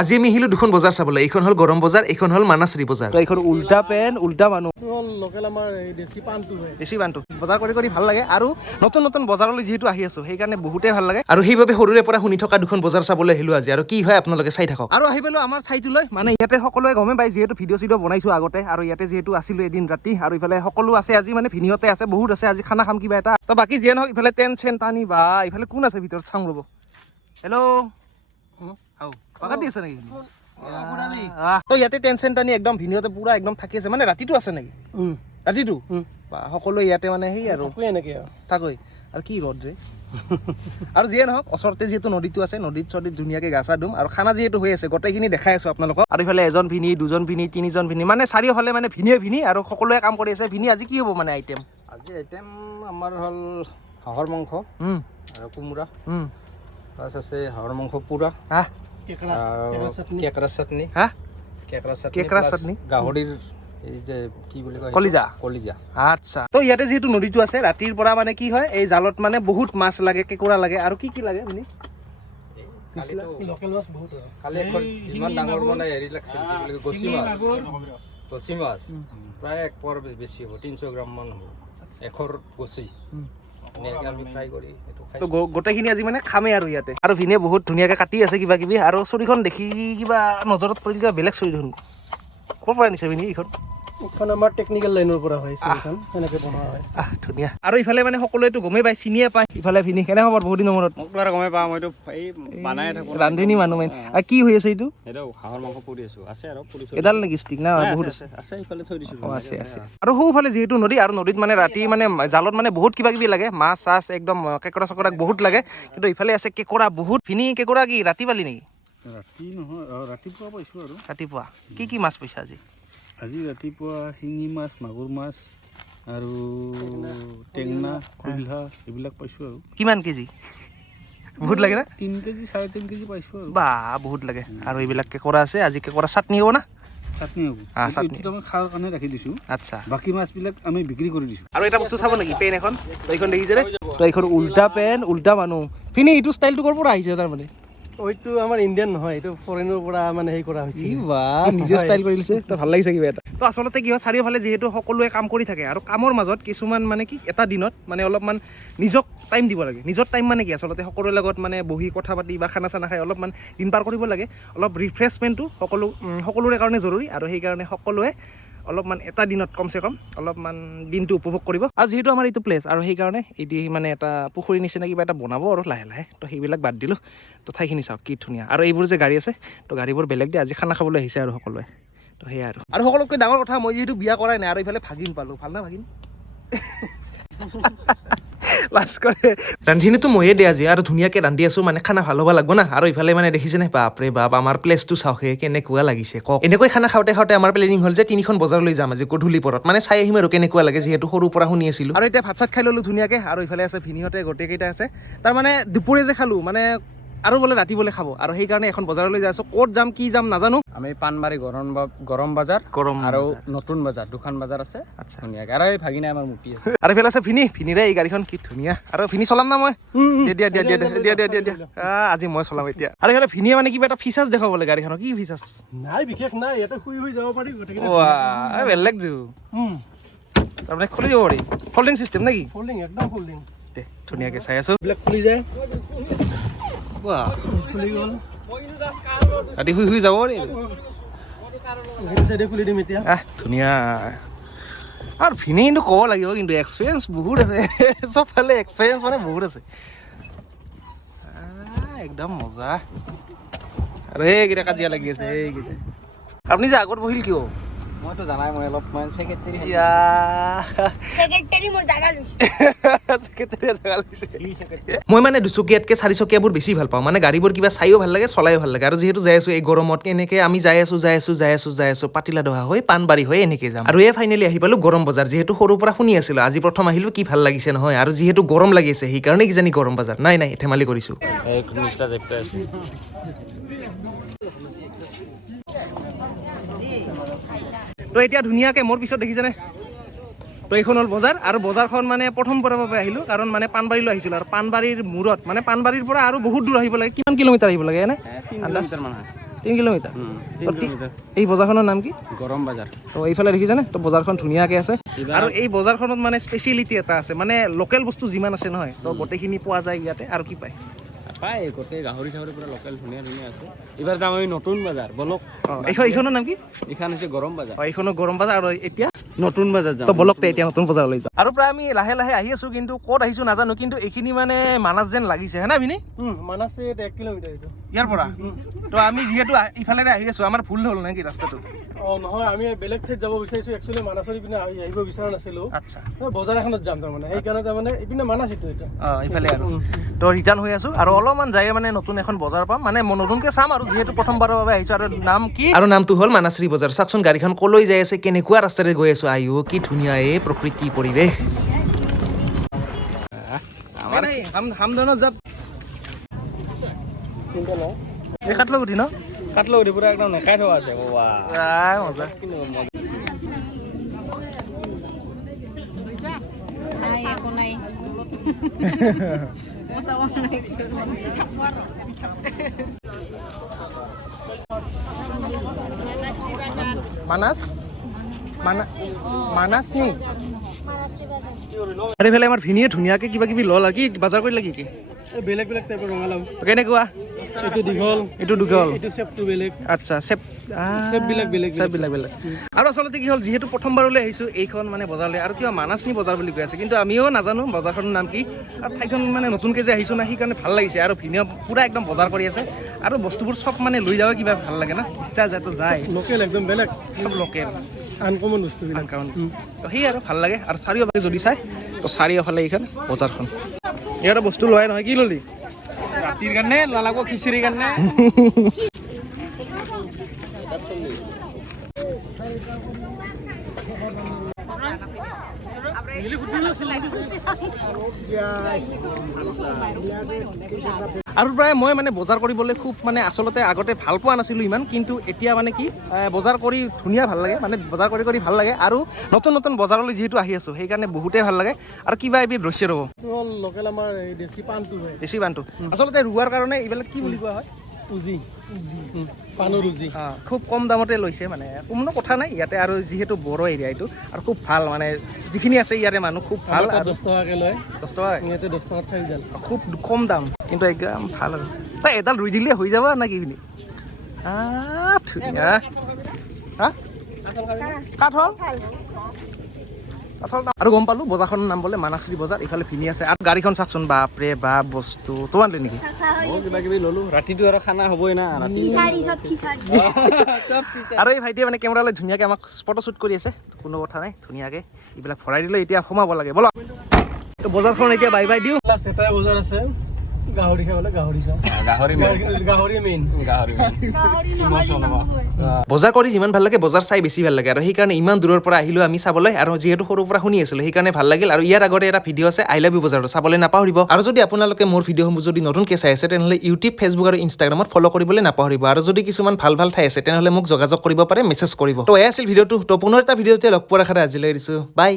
আজি আমি আহিলো দুখন বজাৰ চাবলৈ। এইখন হল গৰম বজাৰ, এইখন হল মানাশ্ৰী বজাৰ। তো এইখন উল্টা পেন উল্টা মানুহ হল লোকেল আমাৰ দেশী পানটো বজাৰ কৰি কৰি ভাল লাগে। আৰু নতুন নতুন বজাৰলৈ যিহেতু আহি আছো সেইকাৰণে বহুতেই ভাল লাগে। আৰু সেইবাবে সৰুৰে পৰা শুনি থকা দুখন বজাৰ চাবলৈ আহিলো আজি। আৰু কি হয় আপোনালোকে চাই থাকক। আৰু আহি পেলো আমাৰ ঠাইটোলৈ, মানে ইয়াতে সকলোৱে গমে পাই যিহেতু ভিডিঅ' চিডিঅ' বনাইছো আগতে। আৰু ইয়াতে যিহেতু আছিলো এদিন ৰাতি, আৰু ইফালে সকলো আছে আজি, মানে ভিনিয়তে আছে, বহুত আছে আজি খানা খাম কিবা এটা। তো বাকী যিয়ে নহওক ইফালে টেন চেন টানি বা ইফালে কোন আছে ভিতৰত চাওঁ ৰ'ব। হেল্ল' আছে নেকি? তো ইয়াতে টেনচন টানি একদম ভিনিয়তে পুৰা একদম থাকি আছে। মানে ৰাতিটো আছে নেকি? ৰাতিটো বা সকলোৱে ইয়াতে মানে সেই আৰু থাকৈ আৰু কি ৰ'দ ৰে। আৰু যিয়ে নহওক ওচৰতে যিহেতু নদীটো আছে, নদীত ধুনীয়াকৈ গা চা ধুম। আৰু খানা যিহেতু হৈ আছে গোটেইখিনি দেখাই আছো আপোনালোকক। আৰু ইফালে এজন ভিনি, দুজন ভিনি, তিনিজন ভিনি, মানে চাৰিওফালে মানে ভিনি আৰু সকলোৱে কাম কৰি আছে। ভিনি আজি কি হ'ব মানে আইটেম? আজি আইটেম আমাৰ হ'ল হাঁহৰ মাংস আৰু কোমোৰা, প্লাছ আছে হাঁহৰ মাংস পুৰা, কেকৰা চাটনি, গাহৰিৰ এই যে কি বুলি কয় কলিজা। আচ্ছা, তো ইয়াতে যিহেতু নদীটো আছে, ৰাতিৰ পৰা মানে কি হয় এই জালত মানে বহুত মাছ লাগে, কেঁকোৰা লাগে। আৰু কি লাগে আপুনি? লোকেল মাছ বহুত হয়। কালি ইমান ডাঙৰ মানে হেৰি লাগিছিল, কি বুলি কয় গছি মাছ প্ৰায় 1 পোৱাৰ বেছি হ'ব, 300 গ্ৰাম মান হ'ব। এখৰ গছি আমি ফ্ৰাই কৰি তো গোটেইখিনি আজি মানে খামেই আৰু ইয়াতে। আৰু ভিনিয়ে বহুত ধুনীয়াকৈ কাটি আছে কিবা কিবি। আৰু চুৰিখন দেখি কিবা নজৰত পৰি কিবা বেলেগ চুৰি দেখোন। ক'ৰ পৰা আনিছে ভিনি এইখন? এইখন আমাৰ টেকনিকেল লাইনৰ পৰা হয়, চুৰিখন এনেকৈ বনোৱা হয়। ধুনীয়া। আৰু ইফালে মানে সকলোৱেতো গমেই পায়, চিনিয়ে পায়। ইফালে ভিনি কেনে খবৰ? বহুত দিনৰ মূৰত। মোক আৰু গমেই পাওঁ, মইতো এই বনাই থাকোঁ, ৰান্ধনি মানুহ মেইন। আৰু কি হৈ আছে এইটো? সেইটো হাঁহৰ মাংস পুৰি আছোঁ, আছে আৰু পুৰি এডাল নেকি ষ্টিক না? বহুত আছে, ইফালে থৈ দিছোঁ। আছে। আৰু সৌফালে যিহেতু নদী, আৰু নদীত মানে ৰাতি মানে জালত মানে বহুত কিবা কিবি লাগে, মাছ চাছ একদম কেঁকোৰা চেকোৰা বহুত লাগে। কিন্তু ইফালে আছে কেঁকোৰা বহুত। ভিনি কেঁকোৰা কি ৰাতি পালি নেকি? ৰাতি নহয়, ৰাতিপুৱা পাইছোঁ। আৰু ৰাতিপুৱা কি মাছ পাইছা আজি? আজি ৰাতিপুৱা শিঙি মাছ, মাগুৰ মাছ আৰু টেঙনা, খলিহা এইবিলাক পাইছোঁ। আৰু কিমান কেজি? বহুত লাগে না? 3 কেজি 3.5 কেজি পাইছোঁ আৰু বা বহুত লাগে। আৰু এইবিলাক কেঁকোৰা আছে, আজি কেঁকোৰা চাটনি হ'ব না? চাটনি হ'ব। চাটনিটো আমি খাৱাৰ কাৰণে ৰাখি দিছোঁ। আচ্ছা, বাকী মাছবিলাক আমি বিক্ৰী কৰি দিছোঁ। আৰু এটা বস্তু চাব নেকি? পেন এখন, তো এইখন দেখিছে নে? তো এইখন উল্টা পেন উল্টা মানুহ। ভিনি এইটো ষ্টাইলটো ক'ৰ পৰা আহিছে তাৰমানে? এইটো আমাৰ ইণ্ডিয়ান নহয়, এইটো ফৰেনৰ পৰা মানে হেৰি কৰা হৈছে। নিজে ষ্টাইল কৰি দিছে, তো ভাল লাগিছে কিবা এটা। তো আচলতে কি হয়, চাৰিওফালে যিহেতু সকলোৱে কাম কৰি থাকে, আৰু কামৰ মাজত কিছুমান মানে কি এটা দিনত মানে অলপমান নিজক টাইম দিব লাগে। নিজৰ টাইম মানে কি আচলতে সকলোৰে লগত মানে বহি কথা পাতি বা খানা চানা খাই অলপমান দিন পাৰ কৰিব লাগে। অলপ ৰিফ্ৰেছমেণ্টটো সকলোৰে কাৰণে জৰুৰী। আৰু সেইকাৰণে সকলোৱে অলপমান এটা দিনত কমচে কম অলপমান দিনটো উপভোগ কৰিব। আৰু যিহেতু আমাৰ এইটো প্লেচ, আৰু সেইকাৰণে এটি মানে এটা পুখুৰী নিচিনা কিবা এটা বনাব আৰু লাহে লাহে। তো সেইবিলাক বাদ দিলোঁ। তো ঠাইখিনি চাওক কি ধুনীয়া। আৰু এইবোৰ যে গাড়ী আছে, তো গাড়ীবোৰ বেলেগ দিয়ে, আজি খানা খাবলৈ আহিছে আৰু সকলোৱে। তো সেয়াই আৰু সকলোতকৈ ডাঙৰ কথা, মই যিহেতু বিয়া কৰাই নাই, আৰু এইফালে ভাগিন পালোঁ। ভাল না ভাগিন? লাজ কৰে। ৰান্ধিনোতো ময়ে দিয়া আজি, আৰু ধুনীয়াকৈ ৰান্ধি আছোঁ, মানে খানা ভাল হ'ব লাগিব না। আৰু ইফালে মানে দেখিছেনে, বাপৰে বাপ, আমাৰ প্লেচটো চাওকহে কেনেকুৱা লাগিছে কওক। এনেকৈ খানা খাওঁতে আমাৰ প্লেনিং হ'ল যে 3খন বজাৰলৈ যাম আজি গধূলি পৰত, মানে চাই আহিম আৰু কেনেকুৱা লাগে, যিহেতু সৰুৰ পৰা শুনি আছিলোঁ। আৰু এতিয়া ভাত চাত খাই ল'লোঁ ধুনীয়াকৈ। আৰু ইফালে আছে ভিনিহঁতে, গোটেইকেইটা আছে। তাৰমানে দুপৰীয়া যে খালোঁ, মানে আৰু বোলে ৰাতি বোলে খাব, আৰু সেইকাৰণে এখন বজাৰলৈ যাই আছোঁ। ক'ত যাম কি যাম নাজানো। আমি পাণবাৰী গৰম বাজাৰ আৰু নতুন বাজাৰ, দুখন বাজাৰ আছে। আচ্ছা, ধুনীয়াকৈ। আৰু এই ভাগিনাই আমাৰ মুটি আছে। আৰু এইফালে আছে ভিনিৰে এই গাড়ীখন, কি ধুনীয়া। আৰু ভিনি চলাম না মই? দিয়া আজি মই চলাম এতিয়া। আৰু এইফালে ভিনিয়ে মানে কিবা এটা ফিচাৰ্ছ দেখাব বোলে গাড়ীখনৰ। কি ফিচাৰ্ছ? নাই, বিশেষ নাই, ইয়াতে শুই যাব পাৰি গোটেইকেইটা। বেলেগ জু, তাৰমানে খুলি যাব পাৰি। ফল্ডিং চিষ্টেম নেকি? ফল্ডিং, একদম ফল্ডিং। দে ধুনীয়াকৈ চাই আছোঁ। এইবিলাক খুলি যায়, খুলি গ'ল। ৰাতি শুই যাব পাৰি। খুলি দিম এতিয়া। ধুনীয়া। আৰু ভিনি কিন্তু ক'ব লাগিব, কিন্তু এক্সপিৰিয়েঞ্চ বহুত আছে। চবফালে এক্সপিৰিয়েঞ্চ মানে বহুত আছে, একদম মজা। আৰু এইকেইটা কাজিয়া লাগি আছে এইকেইটা। আপুনি যে আগত বহিল কিয়? মইতো জানাই, মই অলপ চেক্ৰেটাৰী মই মানে দুচকীয়াতকৈ চাৰিচকীয়াবোৰ বেছি ভাল পাওঁ। মানে গাড়ীবোৰ কিবা চাইও ভাল লাগে, চলাইও ভাল লাগে। আৰু যিহেতু যাই আছোঁ এই গৰমত, এনেকৈ আমি যাই আছোঁ পাতিলা দহা হৈ পাণবাৰী হৈ এনেকৈ যাম। আৰু ফাইনেলি আহি পালোঁ গৰম বজাৰ। যিহেতু সৰুৰ পৰা শুনি আছিলোঁ, আজি প্ৰথম আহিলোঁ, কি ভাল লাগিছে নহয়। আৰু যিহেতু গৰম লাগিছে সেইকাৰণে কিজানি গৰম বজাৰ। নাই ধেমালি কৰিছোঁ। তো এতিয়া ধুনীয়াকৈ মোৰ পিছত দেখিছেনে, তো এইখন হ'ল বজাৰ। আৰু বজাৰখন মানে প্ৰথমবাৰৰ বাবে আহিলোঁ, কাৰণ মানে পাণবাৰীলৈ আহিছিলোঁ। আৰু পাণবাৰীৰ মূৰত, মানে পাণবাৰীৰ পৰা আৰু বহুত দূৰ আহিব লাগে। কিমান কিলোমিটাৰ আহিব লাগে এনে? 3 কিলোমিটাৰ 3 কিলোমিটাৰ এই বজাৰখনৰ নাম কি গৰম বাজাৰ তো এইফালে দেখিছেনে তো বজাৰখন ধুনীয়াকৈ আছে আৰু এই বজাৰখনত মানে স্পেচিয়েলিটি এটা আছে মানে লোকেল বস্তু যিমান আছে নহয় তো গোটেইখিনি পোৱা যায় ইয়াতে আৰু কি পায় পায় গোটেই গাহৰি চাহৰি পুৰা লোকেল ধুনীয়া ধুনীয়া আছে এইবাৰ যাম আমি নতুন বজাৰ বলক এইখনৰ নাম কি এইখন হৈছে গৰম বাজাৰ এইখনো গৰম বজাৰ আৰু এতিয়া নতুন বাজাৰ যাম তো বলক এতিয়া নতুন বজাৰলৈ যাওঁ আৰু প্ৰায় আমি লাহে লাহে আহি আছোঁ কিন্তু ক'ত আহিছোঁ নাজানো কিন্তু এইখিনি মানে মানাছ যেন লাগিছে হয় না বিনি মানাছ 1 কিলোমিটাৰ এইটো ইয়াৰ পৰা তো আমি যিহেতু ইফালেৰে আহি আছোঁ আমাৰ ভুল হ'ল নেকি ৰাস্তাটো নহয় আমি বেলেগ ঠাইত যাব বিচাৰিছোঁ একচুৱেলি মানাছৰ ইপিনে আহিব বিচৰা নাছিলোঁ আচ্ছা বজাৰ এখনত যাম তাৰমানে সেইকাৰণে তাৰমানে ইপিনে মানাছ এইটো এটা ইফালে আৰু তো ৰিটাৰ্ণ হৈ আছোঁ আৰু অলপমান যাই মানে নতুন এখন বজাৰ পাম মানে নতুনকৈ চাম আৰু যিহেতু প্ৰথমবাৰৰ বাবে আহিছোঁ আৰু নাম কি আৰু নামটো হ'ল মানাশ্ৰী বজাৰ চাওকচোন গাড়ীখন ক'লৈ যাই আছে কেনেকুৱা ৰাস্তাৰে গৈ আছোঁ আইও কি ধুনীয়া এই প্ৰকৃতি পৰিৱেশ আমাৰ হামদনত যাব এই কাটলো উঠি ন কাটলো পুৰা একদম নেখাই থোৱা আছে মজা মানাছ মানাছ নি আৰু এইফালে আমাৰ ভিনিয়ে ধুনীয়াকৈ কিবা কিবি ল'ল কি বজাৰ কৰিলে কি কি বেলেগ বেলেগ টাইপৰ ৰঙালাও কেনেকুৱা এইটো দীঘল এইটো দীঘল এইটো চেপটো বেলেগ আচ্ছা চেপবিলাক বেলেগ বেলেগ আৰু আচলতে কি হ'ল যিহেতু প্ৰথমবাৰলৈ আহিছোঁ এইখন মানে বজাৰলৈ আৰু কিবা মানাছনি বজাৰ বুলি কৈ আছে কিন্তু আমিও নাজানো বজাৰখনৰ নাম কি আৰু ঠাইখন মানে নতুনকৈ যে আহিছোঁ না সেইকাৰণে ভাল লাগিছে আৰু ভিনিয়ে পূৰা একদম বজাৰ কৰি আছে আৰু বস্তুবোৰ চব মানে লৈ যাব কিবা ভাল লাগে না ইচ্ছা যাতে যায় লোকেল একদম বেলেগ চব লোকেল আনকমন বস্তুবিলাক তো সেই আৰু ভাল লাগে আৰু চাৰিওফালে যদি চাই তো চাৰিওফালে এইখন বজাৰখন ইয়াতে বস্তু লোৱাই নহয় কি ল'লি ৰাতিৰ কাৰণে নালাগব খিচিৰিৰ কাৰণে আৰু প্ৰায় মই মানে বজাৰ কৰিবলৈ খুব মানে আচলতে আগতে ভাল পোৱা নাছিলোঁ ইমান কিন্তু এতিয়া মানে কি বজাৰ কৰি ধুনীয়া ভাল লাগে মানে বজাৰ কৰি ভাল লাগে আৰু নতুন নতুন বজাৰলৈ যিহেতু আহি আছোঁ সেইকাৰণে বহুতেই ভাল লাগে আৰু কিবা এবিধ ৰৈছে ৰ'ব লোকেল আমাৰ দেশী পাণটো হয় দেশী পাণটো আচলতে ৰোৱাৰ কাৰণে এইবিলাক কি বুলি কোৱা হয় উজি পাণৰ উজি খুব কম দামতে লৈছে মানে কোনো কথা নাই ইয়াতে আৰু যিহেতু বড়ো এৰিয়া এইটো আৰু খুব ভাল মানে যিখিনি আছে ইয়াৰে মানুহ খুব ভাল আৰু 10 টকাকৈ লয় 10 টকা ইয়াতে 10 টকাত চাই যায় খুব কম দাম কিন্তু একদম ভাল আৰু তই এডাল ৰুই দিলে হৈ যাব না কি পিনি ধুনীয়া কাঠল আৰু গম পালোঁ বজাৰখনৰ নাম বোলে মানাশ্ৰী বজাৰ এইফালে ভিনি আছে আৰু গাড়ীখন চাওকচোন বাপৰে বাপ বস্তু তো আনিলি নেকি কিবা কিবি ল'লো ৰাতিটো আৰু খানা হ'বই না আৰু এই ভাইটিয়ে মানে কেমেৰালৈ ধুনীয়াকৈ আমাক ফটো শ্বুট কৰি আছে কোনো কথা নাই ধুনীয়াকৈ এইবিলাক ভৰাই দিলে এতিয়া সোমাব লাগে ব'লক বজাৰখন এতিয়া বাই বাই দিওঁ এটাই বজাৰ আছে গাহৰি খাবলৈ গাহৰি চাওঁ গাহৰি মেইন বজাৰ কৰি যিমান ভাল লাগে বজাৰ চাই বেছি ভাল লাগে আৰু সেইকাৰণে ইমান দূৰৰ পৰা আহিলোঁ আমি চাবলৈ আৰু যিহেতু সৰুৰ পৰা শুনি আছিলোঁ সেইকাৰণে ভাল লাগিল আৰু ইয়াৰ আগতে এটা ভিডিঅ' আছে আই লাভ ইউ বজাৰটো চাবলৈ নাপাহৰিব আৰু যদি আপোনালোকে মোৰ ভিডিঅ'সমূহ যদি নতুনকৈ চাই আছে তেনেহ'লে ইউটিউব ফেচবুক আৰু ইনষ্টাগ্ৰামত ফ'ল' কৰিবলৈ নাপাহৰিব আৰু যদি কিছুমান ভাল ভাল ঠাই আছে তেনেহ'লে মোক যোগাযোগ কৰিব পাৰে মেছেজ কৰিব তো এয়া আছিল ভিডিঅ'টো তো পুনৰ এটা ভিডিঅ'তে লগ পোৱাৰ আশাৰে আজিলৈ এৰিছোঁ বাই